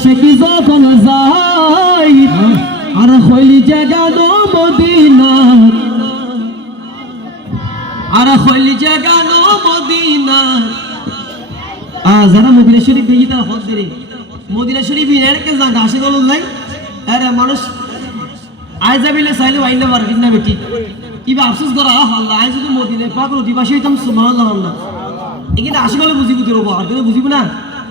আশেকি যখন যাই? আর হইলি জাগানো মদিনা। আর হইলি জাগানো মদিনা। আ, যারা মদিনা শরীফ বেজি তারা হদ দেরে মদিনা শরীফ ইনারকে জান আসে গেল নাই। আরে, মানুষ আয় যাবিলে চাইলে আইনা মারবিন না বেটি। কিবা আফসোস করা, আল্লাহ, আয় যদি মদিনা পাক অধিবাসী হইতাম, সুবহানাল্লাহ, আল্লাহ। এখানে আসে গেলে বুঝিব তোর আর বুঝিব না?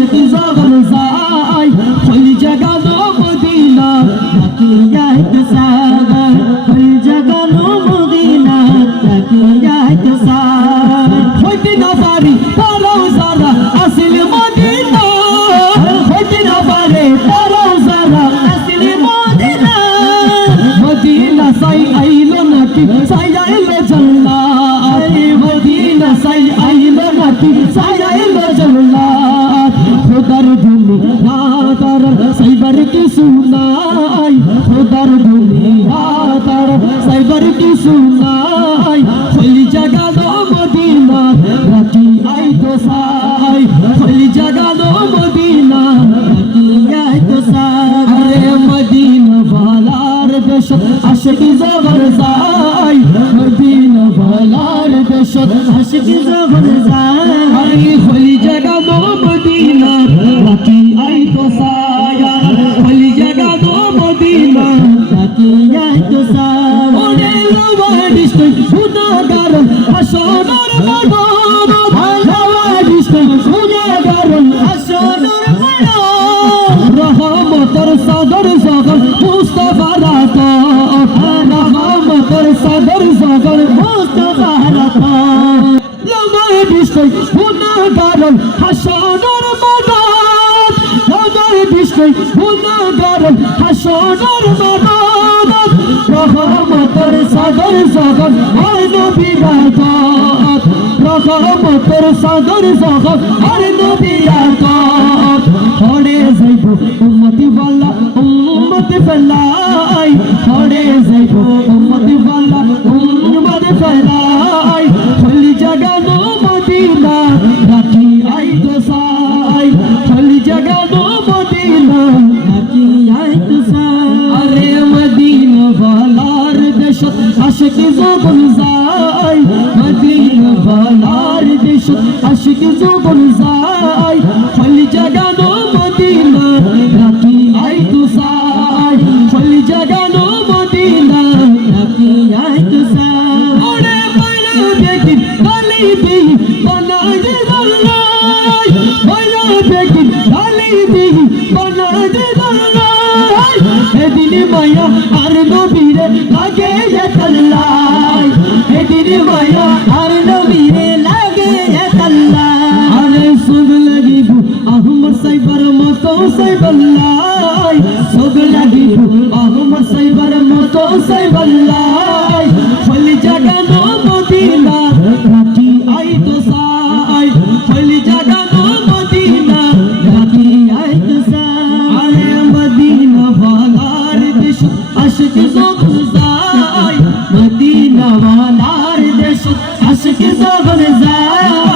আশিক যখন যাই হইল জাগানো মদিনা রাখি আই তো সাই হইল জাগানো মদিনা রাখি আই তো সাই হইতে না পারি পারো যারা, আসিল মদিনা। হইতে না পারে পারো যারা, আসিল মদিনা। মদিনা সাই আইলো নাকি, সাই আইলো সাই আইলো নাকি, সাই আইলো তার সাইবার কি সুনাই হইলি জাগানো মদিনা রাখি আই তো সাই। হইলি জাগানো মদিনা রাখি আই তো সাই। মদিনা বালার দেশ, আশিকি জবর যাই। মদিনা বালার দেশ, আশিকি জবর যাই। আরে হইলি জাগানো মদিনা রাখি আই তো সাই। হইলি জাগানো মদিনা রাখি আই তো সাই। ডিস্ট্রিক্ট গুনাহগার হাসনের মানব। লোয়ার ডিস্ট্রিক্ট গুনাহগার হাসনের মানব। রহমতের সাদর জগর মুস্তাফা রাত। রহমতের সাদর জগর মুস্তাফা রাত। লোয়ার ডিস্ট্রিক্ট গুনাহগার হাসনের মানব। লোয়ার ডিস্ট্রিক্ট গুনাহগার হাসনের মানব। রহমতের সাগর সাগর আর নবী রাত রহমতের সাগর সাগর আর নবী রাত হরে যাইব উম্মতি বালা উম্মতি ফেলাই। হরে যাইব উম্মতি বালা উম্মতি ফেলাই। হলি জাগানো মদিনা, রাখি আই তো সাই। হলি জাগানো মদিনা, রাখি জবন যাই মদিনা বালার দেশ, আশিক জবন যাই হলি জাগানো মদিনা, রাখি আই তো সাই হলি জাগানো মদিনা, রাখি আই তো সাই ওরে বইলা দেখি গালি দি দি বানাই দল্লাই এদিন মায়া আর নবীরে লাগে তাল্লাই। এদিন মায়া আর যখন যাই মদিনা দেশ আশিক যখন যাই